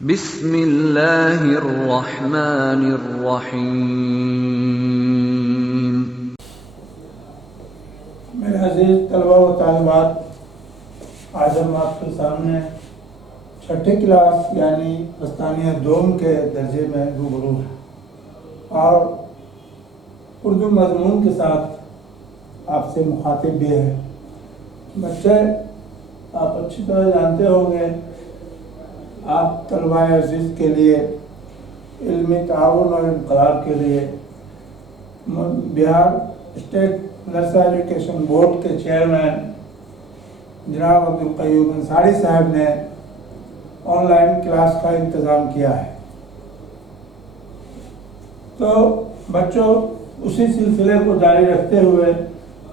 بسم اللہ الرحمن الرحیم۔ میرے عزیز طلبہ و طالبات، آج ہم آپ کے سامنے چھٹی کلاس یعنی بستانیہ دوم کے درجے میں روبرو ہیں اور اردو مضمون کے ساتھ آپ سے مخاطب بھی ہے۔ بچے، آپ اچھی طرح جانتے ہوں گے آپ طلبہ عزیز کے لیے علمی تعاون اور انقلاب کے لیے بہار اسٹیٹ مدرسہ ایجوکیشن بورڈ کے چیئرمین جناب عبدالقیوم انصاری صاحب نے آن لائن کلاس کا انتظام کیا ہے۔ تو بچوں، اسی سلسلے کو جاری رکھتے ہوئے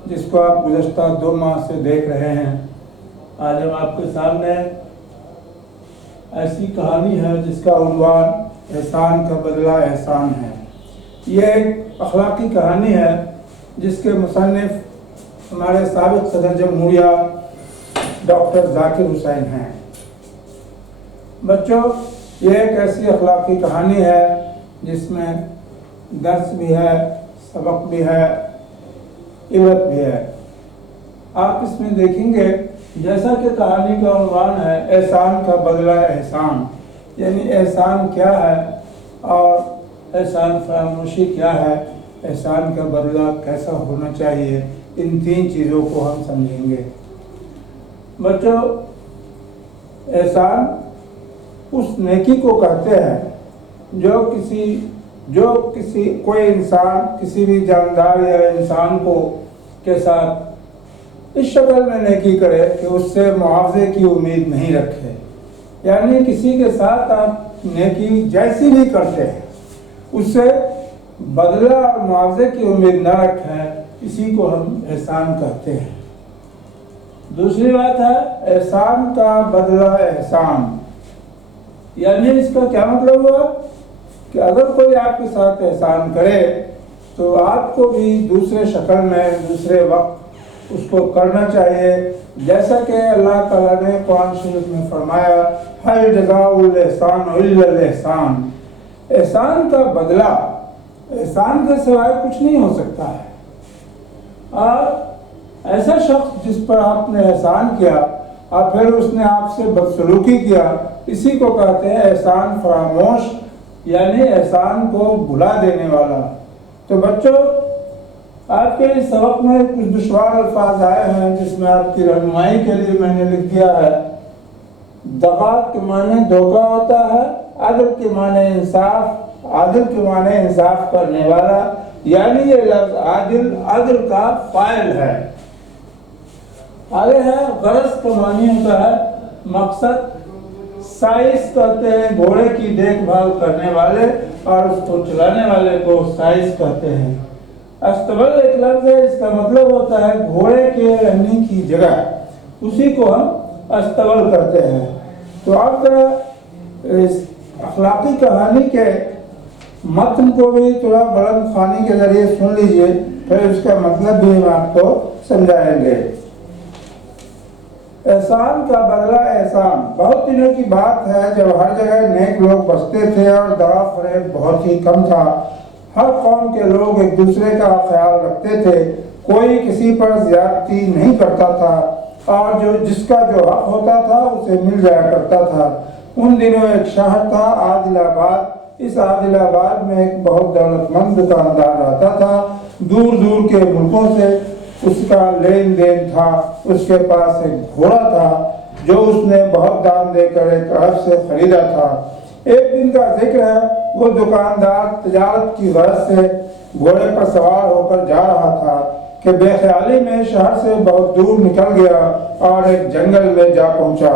جس کو آپ گزشتہ 2 ماہ سے دیکھ رہے ہیں، آج ہم آپ کے سامنے ایسی کہانی ہے جس کا عنوان احسان کا بدلہ احسان ہے۔ یہ ایک اخلاقی کہانی ہے جس کے مصنف ہمارے سابق صدر جمہوریہ ڈاکٹر ذاکر حسین ہیں۔ بچوں، یہ ایک ایسی اخلاقی کہانی ہے جس میں درس بھی ہے، سبق بھی ہے، عبرت بھی ہے۔ آپ اس میں دیکھیں گے جیسا کہ کہانی کا عنوان ہے احسان کا بدلہ احسان، یعنی احسان کیا ہے اور احسان فراموشی کیا ہے، احسان کا بدلہ کیسا ہونا چاہیے، ان 3 چیزوں کو ہم سمجھیں گے۔ بچوں، احسان اس نیکی کو کہتے ہیں جو کوئی انسان کسی بھی جاندار یا انسان کے ساتھ اس شکل میں نیکی کرے کہ اس سے معاوضے کی امید نہیں رکھے، یعنی کسی کے ساتھ آپ نیکی جیسی بھی کرتے ہیں اس سے بدلہ اور معاوضے کی امید نہ رکھیں، اسی کو ہم احسان کہتے ہیں۔ دوسری بات ہے احسان کا بدلہ احسان، یعنی اس کا کیا مطلب ہوا کہ اگر کوئی آپ کے ساتھ احسان کرے تو آپ کو بھی دوسرے شکل میں دوسرے وقت اس کو کرنا چاہیے، جیسا کہ اللہ تعالیٰ نے قرآن شریف میں فرمایا ہل جزاء الاحسان الا الاحسان۔ احسان کا بدلہ احسان کے سوائے کچھ نہیں ہو سکتا ہے۔ اور ایسا شخص جس پر آپ نے احسان کیا اور پھر اس نے آپ سے بدسلوکی کیا، اسی کو کہتے ہیں احسان فراموش، یعنی احسان کو بھلا دینے والا۔ تو بچوں، آپ کے اس سبق میں کچھ دشوار الفاظ آئے ہیں جس میں آپ کی رہنمائی کے لیے میں نے لکھ دیا ہے۔ دغا کے معنی دھوکہ ہوتا ہے، عدل کے معنی انصاف، عادل کے معنی انصاف کرنے والا، یعنی یہ لفظ عادل کا فاعل ہے۔ آگے ہے غرض کا معنی ہوتا ہے مقصد، سائس کہتے ہیں گھوڑے کی دیکھ بھال کرنے والے اور اس کو چلانے والے کو سائس کہتے ہیں۔ استبل ایک لفظ ہے، اس کا مطلب ہوتا ہے گھوڑے کے رہنے کی جگہ، اسی کو ہم استبل کرتے ہیں۔ تو آپ ذرا اس اخلاقی کہانی کے متن کو بھی تھوڑا بلند خوانی کے ذریعے سن لیجئے، پھر اس کا مطلب بھی ہم آپ کو سمجھائیں گے۔ احسان کا بدلہ احسان۔ بہت دنوں کی بات ہے جب ہر جگہ نیک لوگ بستے تھے اور دغا فریب بہت ہی کم تھا۔ ہر قوم کے لوگ ایک دوسرے کا خیال رکھتے تھے، کوئی کسی پر زیادتی نہیں کرتا تھا اور جس کا جو حق ہوتا تھا اسے مل جایا کرتا تھا۔ ان دنوں ایک شہر تھا عادل آباد۔ اس عادل آباد میں ایک بہت دولت مند دکاندار رہتا تھا۔ دور دور کے ملکوں سے اس کا لین دین تھا۔ اس کے پاس ایک گھوڑا تھا جو اس نے بہت دام دے کر ایک عرب سے خریدا تھا۔ ایک دن کا ذکر ہے، وہ دکاندار تجارت کی غرض سے گھوڑے پر سوار ہو کر جا رہا تھا کہ بے خیالی میں شہر سے بہت دور نکل گیا اور ایک جنگل میں جا پہنچا۔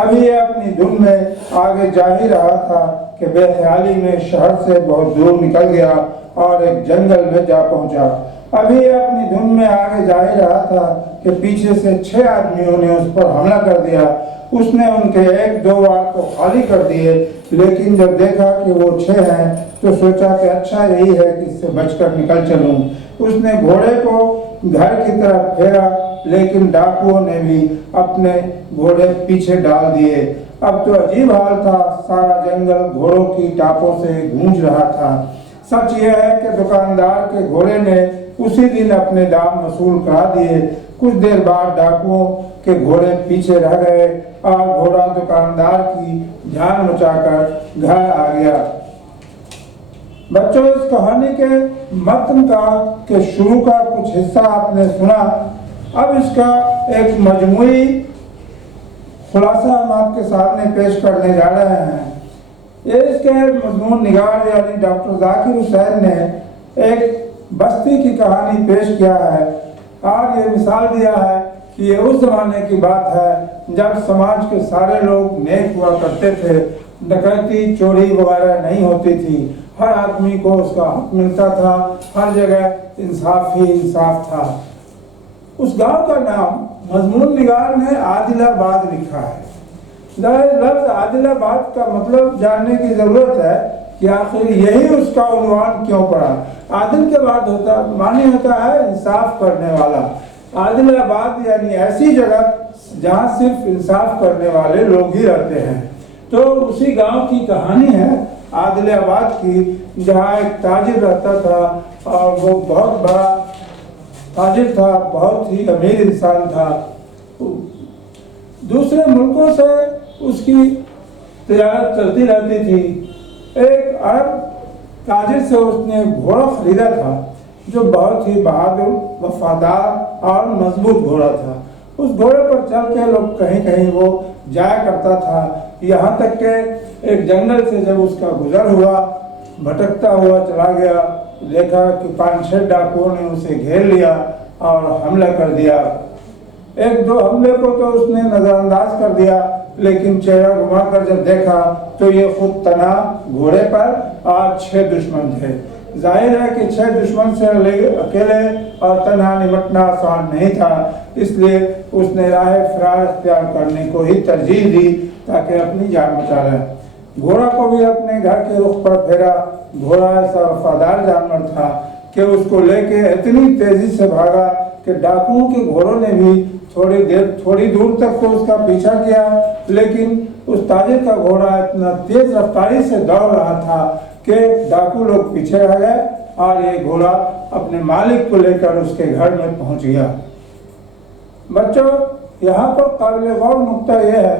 ابھی یہ اپنی دھن میں آگے جا ہی رہا تھا کہ بے خیالی میں شہر سے بہت دور نکل گیا اور ایک جنگل میں جا پہنچا۔ ابھی یہ اپنی دھن میں آگے جا ہی رہا تھا کہ پیچھے سے 6 آدمیوں نے اس پر حملہ کر دیا۔ اس نے ان کے 1-2 وار کو خالی کر دیے، لیکن جب دیکھا کہ وہ 6 ہیں تو سوچا کہ اچھا یہی ہے کہ اس سے بچ کر نکل چلوں۔ اس نے گھوڑے کو گھر کی طرف پھیرا لیکن ڈاکوؤں نے بھی اپنے گھوڑے پیچھے ڈال دیے۔ اب تو عجیب حال تھا، سارا جنگل گھوڑوں کی ٹاپوں سے گونج رہا تھا۔ سچ یہ ہے کہ دکاندار کے گھوڑے نے اسی دن اپنے دام وصول کرا دیے۔ کچھ دیر بعد ڈاکوؤں کے گھوڑے پیچھے رہ گئے اور گھوڑا دکاندار کی جان بچا کر گھر آ گیا۔ بچوں، اس کہانی کے متن کے شروع کا کچھ حصہ آپ نے سنا۔ اب اس کا ایک مجموعی خلاصہ ہم آپ کے سامنے پیش کرنے جا رہے ہیں۔ یہ اس کے مضمون نگار یعنی ڈاکٹر ذاکر حسین نے ایک بستی کی کہانی پیش کیا ہے اور یہ مثال دیا ہے کہ یہ اس زمانے کی بات ہے جب سماج کے سارے لوگ نیک ہوا کرتے تھے، ڈکیتی چوری وغیرہ نہیں ہوتی تھی، ہر آدمی کو اس کا حق ملتا تھا، ہر جگہ انصاف ہی انصاف تھا۔ اس گاؤں کا نام مضمون نگار نے عادل آباد لکھا ہے۔ لفظ عادل آباد کا مطلب جاننے کی ضرورت ہے کہ آخر یہی اس کا عنوان کیوں پڑا۔ عادل کے بعد معنی ہوتا ہے انصاف کرنے والا۔ عادل آباد یعنی ایسی جگہ جہاں صرف انصاف کرنے والے لوگ ہی رہتے ہیں۔ تو اسی گاؤں کی کہانی ہے عادل آباد کی، جہاں ایک تاجر رہتا تھا اور وہ بہت بڑا تاجر تھا، بہت ہی امیر انسان تھا۔ دوسرے ملکوں سے اس کی تجارت چلتی رہتی تھی۔ ایک عرب تاجر سے اس نے گھوڑا خریدا تھا جو بہت ہی بہادر، وفادار اور مضبوط گھوڑا تھا۔ اس گھوڑے پر چل کے لوگ کہیں کہیں وہ جایا کرتا تھا، یہاں تک کہ ایک جنگل سے جب اس کا گزر ہوا، بھٹکتا ہوا چلا گیا، دیکھا کہ 5-6 ڈاکوؤں نے اسے گھیر لیا اور حملہ کر دیا۔ 1-2 حملے کو تو اس نے نظر انداز کر دیا، لیکن چہرہ گھما کر جب دیکھا تو یہ خود تنہا گھوڑے پر اور 6 دشمن تھے۔ ظاہر ہے کہ 6 دشمن سے اکیلے اور تنہا نمٹنا آسان نہیں تھا، اس لیے اس نے راہ فرار اختیار کرنے کو ہی ترجیح دی تاکہ اپنی جان بچا لے۔ گھوڑا کو بھی اپنے گھر کے رخ پر پھیرا۔ گھوڑا ایسا وفادار جانور تھا کہ اس کو لے کے اتنی تیزی سے بھاگا کہ ڈاکوؤں کے گھوڑوں نے بھی تھوڑی دور تک تو اس کا پیچھا کیا، لیکن اس تاجر کا گھوڑا اتنا تیز رفتاری سے دوڑ رہا تھا کہ ڈاکو لوگ پیچھے رہ گئے اور یہ گھوڑا اپنے مالک کو لے کر اس کے گھر میں پہنچ گیا۔ بچوں، یہاں پر قابل غور نکتہ یہ ہے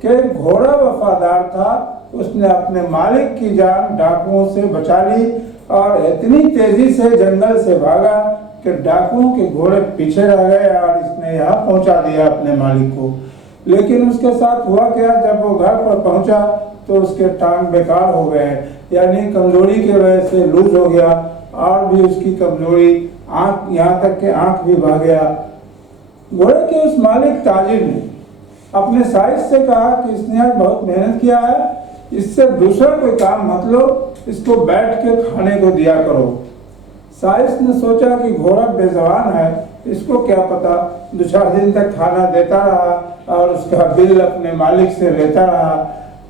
کہ گھوڑا وفادار تھا، اس نے اپنے مالک کی جان ڈاکوؤں سے بچا لی اور اتنی تیزی سے جنگل سے بھاگا کہ ڈاکوؤں کے گھوڑے پیچھے رہ گئے اور اس نے یہاں پہنچا دیا اپنے مالک کو۔ لیکن اس کے ساتھ ہوا کیا، جب وہ گھر پر پہنچا تو اس کے ٹانگ بیکار ہو گئے، یعنی کمزوری کی وجہ سے لوز ہو گیا، اور بھی اس کی کمزوری، آنکھ، یہاں تک کہ آنکھ بھی بھاگ گیا۔ گھوڑے کے اس مالک تاجر نے اپنے سائز سے کہا کہ اس نے آج بہت محنت کیا ہے، اس سے دوسرا کوئی کام مت لو، اس کو بیٹھ کے کھانے کو دیا کرو۔ سائز نے سوچا کہ گھوڑا بے زبان ہے، اس کو کیا پتا، 2-4 دن تک کھانا دیتا رہا اور اس کا بل اپنے مالک سے لیتا رہا،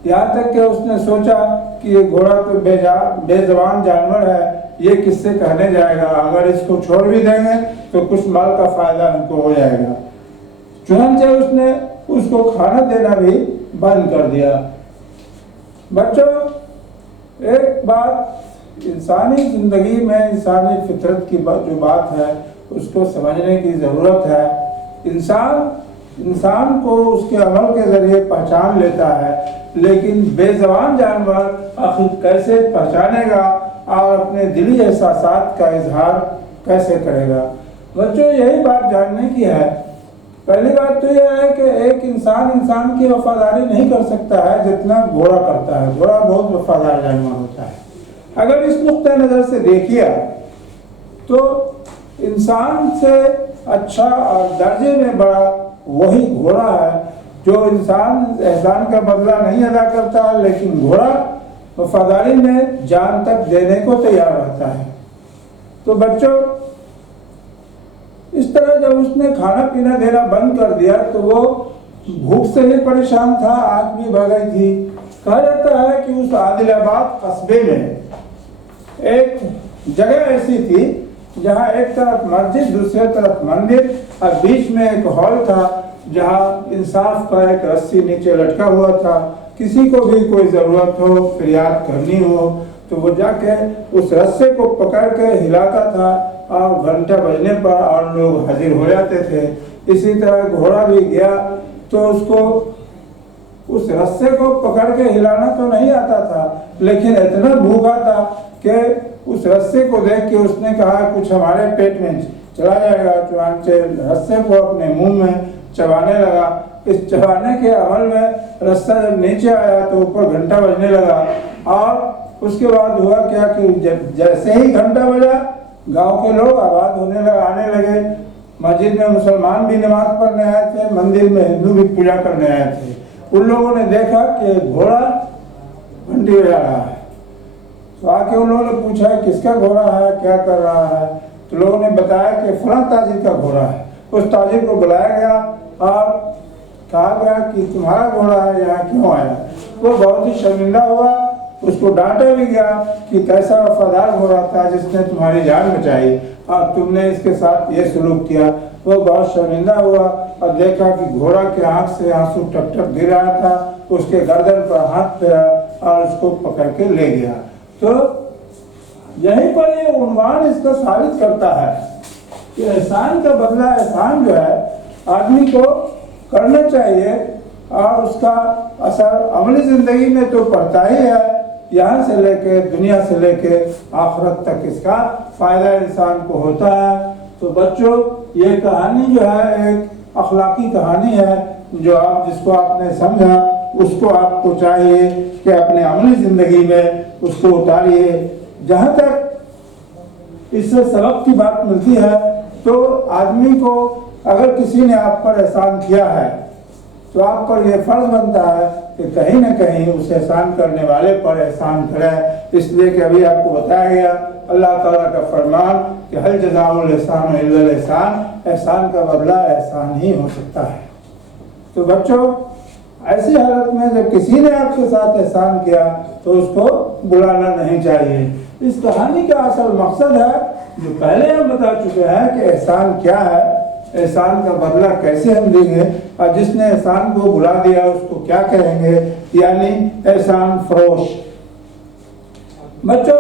یہاں تک کہ اس نے سوچا کہ یہ گھوڑا تو بے زبان جانور ہے، یہ کس سے کہنے جائے گا، اگر اس کو چھوڑ بھی دیں گے تو کچھ مال کا فائدہ ہم کو ہو جائے گا۔ چنانچہ اس نے اس کو کھانا دینا بھی بند کر دیا۔ بچوں، ایک بات انسانی زندگی میں انسانی فطرت کی جو بات ہے اس کو سمجھنے کی ضرورت ہے۔ انسان کو اس کے عمل کے ذریعے پہچان لیتا ہے، لیکن بے زبان جانور آخر کیسے پہچانے گا اور اپنے دلی احساسات کا اظہار کیسے کرے گا؟ بچوں، یہی بات جاننے کی ہے۔ پہلی بات تو یہ ہے کہ ایک انسان کی وفاداری نہیں کر سکتا ہے جتنا گھوڑا کرتا ہے۔ گھوڑا بہت وفادار جانور ہوتا ہے۔ اگر اس نقطہ نظر سے دیکھیے تو انسان سے اچھا اور درجے میں بڑا وہی گھوڑا ہے، جو انسان احسان کا بدلہ نہیں ادا کرتا، لیکن گھوڑا وفاداری میں جان تک دینے کو تیار رہتا ہے۔ تو بچوں، اس طرح جب اس نے کھانا پینا دینا بند کر دیا تو وہ بھوک سے بھی پریشان تھا، آنکھ بھی بھر گئی تھی۔ کہا جاتا ہے کہ اس عادل آباد قصبے میں ایک جگہ ایسی تھی جہاں ایک طرف مسجد، دوسرے طرف مندر اور بیچ میں ایک ہال تھا جہاں انصاف کا ایک رسی نیچے لٹکا ہوا تھا، کسی کو بھی کوئی ضرورت ہو، فریاد کرنی ہو تو وہ جا کے اس رسے کو پکڑ کے ہلاتا تھا اور گھنٹہ بجنے پر اور لوگ حاضر ہو جاتے تھے۔ اسی طرح گھوڑا بھی گیا تو اس کو اس رسے کو پکڑ کے ہلانا تو نہیں آتا تھا، لیکن اتنا بھوکا تھا کہ اس رسے کو دیکھ کے اس نے کہا کچھ ہمارے پیٹ میں چلا جائے گا، چنانچہ رسے کو اپنے منہ میں چبانے لگا۔ اس چبانے کے عمل میں رسہ جب نیچے آیا تو اوپر گھنٹہ بجنے لگا، اور اس کے بعد ہوا کیا کہ جیسے ہی گھنٹہ بجا گاؤں کے لوگ آباد آنے لگے۔ مسجد میں مسلمان بھی نماز پڑھنے آئے تھے، مندر میں ہندو بھی پوجا کرنے آئے تھے۔ ان لوگوں نے دیکھا کہ گھوڑا گھنٹی بجا رہا ہے، تو آ کے ان لوگوں نے پوچھا کس کا گھوڑا ہے، کیا کر رہا ہے؟ تو لوگوں نے بتایا کہ فلاں تاجر کا گھوڑا ہے۔ اس تاجر کو بلایا گیا اور کہا گیا کہ تمہارا گھوڑا ہے، یہاں کیوں آیا؟ وہ بہت ہی شرمندہ ہوا، اس کو ڈانٹا بھی گیا کہ کیسا وفادار گھوڑا تھا جس نے تمہاری جان بچائی اور تم نے اس کے ساتھ یہ سلوک کیا۔ وہ بہت شرمندہ ہوا اور دیکھا کہ گھوڑا کے آنکھ سے آنسو ٹپ ٹپ گر رہا تھا، اس کے گردن پر ہاتھ پھیرا اور اس کو پکڑ کے لے گیا۔ تو یہیں پر یہ عنوان اس کا ثابت کرتا ہے کہ احسان کا بدلہ احسان جو ہے آدمی کو کرنا چاہیے، اور اس کا اثر عملی زندگی میں تو پڑتا ہی ہے، یہاں سے لے کے دنیا سے لے کے آخرت تک اس کا فائدہ انسان کو ہوتا ہے۔ تو بچوں، یہ کہانی جو ہے ایک اخلاقی کہانی ہے، جو جس کو آپ نے سمجھا اس کو آپ کو چاہیے کہ اپنے عملی زندگی میں اس کو اتاریے۔ جہاں تک اس سے سبق کی بات ملتی ہے تو آدمی کو اگر کسی نے آپ پر احسان کیا ہے تو آپ پر یہ فرض بنتا ہے کہ کہیں نہ کہیں اس احسان کرنے والے پر احسان کریں، اس لیے کہ ابھی آپ کو بتایا گیا اللہ تعالیٰ کا فرمان کہ هل جزاء الاحسان الا الاحسان، احسان کا بدلہ احسان ہی ہو سکتا ہے۔ تو بچوں، ایسی حالت میں جب کسی نے آپ کے ساتھ احسان کیا تو اس کو بلانا نہیں چاہیے۔ اس کہانی کا اصل مقصد ہے جو پہلے ہم بتا چکے ہیں کہ احسان کیا ہے، احسان کا بدلہ کیسے ہم دیں گے، اور جس نے احسان کو بلا دیا اس کو کیا کہیں گے، یعنی احسان فروش۔ بچوں،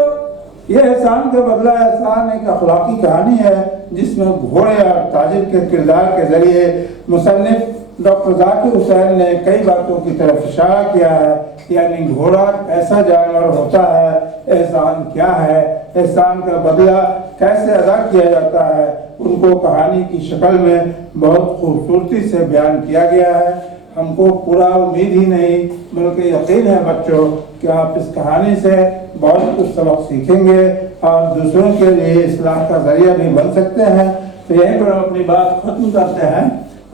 یہ احسان کا بدلہ احسان ایک اخلاقی کہانی ہے جس میں گھوڑے اور تاجر کے کردار کے ذریعے مصنف ڈاکٹر ذاکر حسین نے کئی باتوں کی طرف اشارہ کیا ہے، یعنی گھوڑا کیسا جانور ہوتا ہے، احسان کیا ہے، احسان کا بدلہ کیسے ادا کیا جاتا ہے، ان کو کہانی کی شکل میں بہت خوبصورتی سے بیان کیا گیا ہے۔ ہم کو پورا امید ہی نہیں بلکہ یقین ہے بچوں کہ آپ اس کہانی سے بہت کچھ سبق سیکھیں گے اور دوسروں کے لیے اصلاح کا ذریعہ بھی بن سکتے ہیں۔ تو یہیں پر ہم اپنی بات ختم کرتے ہیں۔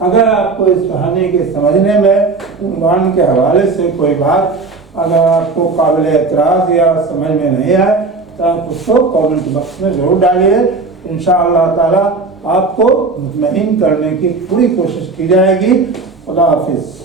اگر آپ کو اس کہانی کے سمجھنے میں عنوان کے حوالے سے کوئی بات اگر آپ کو قابل اعتراض یا سمجھ میں نہیں آئے تو آپ اس کو کامنٹ باکس میں ضرور ڈالیے۔ انشاءاللہ تعالی آپ کو مطمئن کرنے کی پوری کوشش کی جائے گی۔ خدا حافظ۔